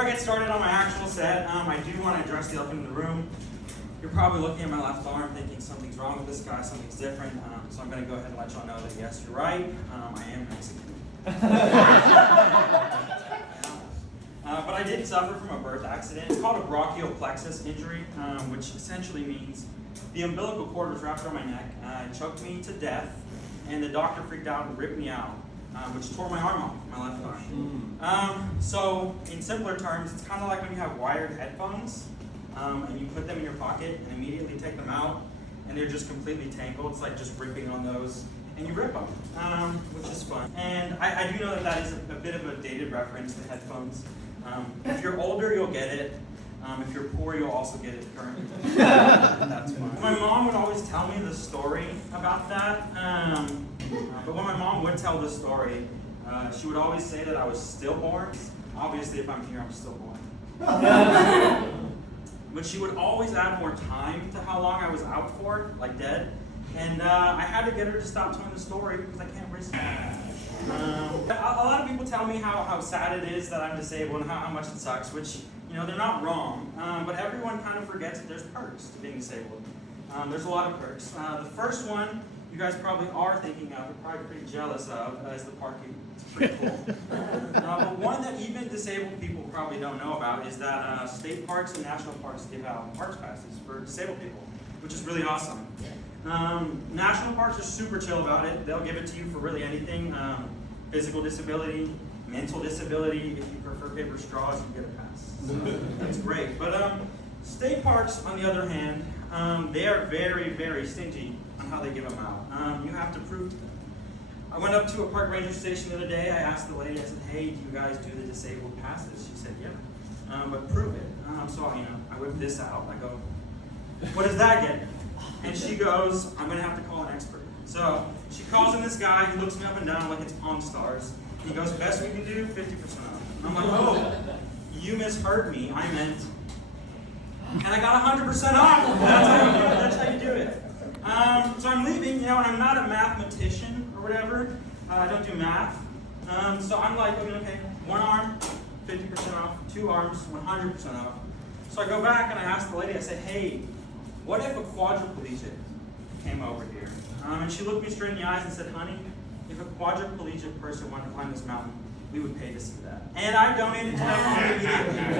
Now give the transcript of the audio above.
before I get started on my actual set, I do want to address the elephant in the room. You're probably looking at my left arm thinking something's wrong with this guy, something's different. So I'm going to go ahead and let y'all know that yes, you're right. I am Mexican. But I did suffer from a birth accident. It's called a brachial plexus injury, which essentially means the umbilical cord was wrapped around my neck. It choked me to death, and the doctor freaked out and ripped me out, which tore my arm off, my left arm. So in simpler terms, it's kind of like when you have wired headphones, and you put them in your pocket and immediately take them out, and they're just completely tangled. It's like just ripping on those, and you rip them, which is fun. And I do know that that is a bit of a dated reference to headphones. If you're older, you'll get it. If you're poor, you'll also get it currently. That's fine. My mom would always tell me the story about that. But when my mom would tell the story, she would always say that I was stillborn. Obviously, if I'm here, I'm stillborn. But she would always add more time to how long I was out for, like dead. And I had to get her to stop telling the story because I can't risk it. A lot of people tell me how sad it is that I'm disabled and how much it sucks, which, you know, they're not wrong. But everyone kind of forgets that there's perks to being disabled. There's a lot of perks. The first one you guys probably are thinking of, and probably pretty jealous of, is the parking. It's pretty cool. But one that even disabled people probably don't know about is that state parks and national parks give out parks passes for disabled people, which is really awesome. National parks are super chill about it. They'll give it to you for really anything. Physical disability, mental disability. If you prefer paper straws, you get a pass. So that's great. But state parks, on the other hand, they are very, very stingy on how they give them out. You have to prove to them. I went up to a park ranger station the other day. I asked the lady, I said, hey, do you guys do the disabled passes? She said, yeah, but prove it. So, I whip this out. I go, what does that get? And she goes, I'm going to have to call an expert. So she calls in this guy, he looks me up and down like it's Pawn Stars. He goes, best we can do, 50% off. And I'm like, oh, you misheard me. I meant, and I got 100% off. That's how you do it. So I'm leaving, and I'm not a mathematician or whatever. I don't do math. So I'm like, okay, one arm, 50% off, two arms, 100% off. So I go back and I ask the lady, I said, hey, what if a quadriplegic came over here? And she looked me straight in the eyes and said, honey, if a quadriplegic person wanted to climb this mountain, we would pay to see that. And I donated to that immediately.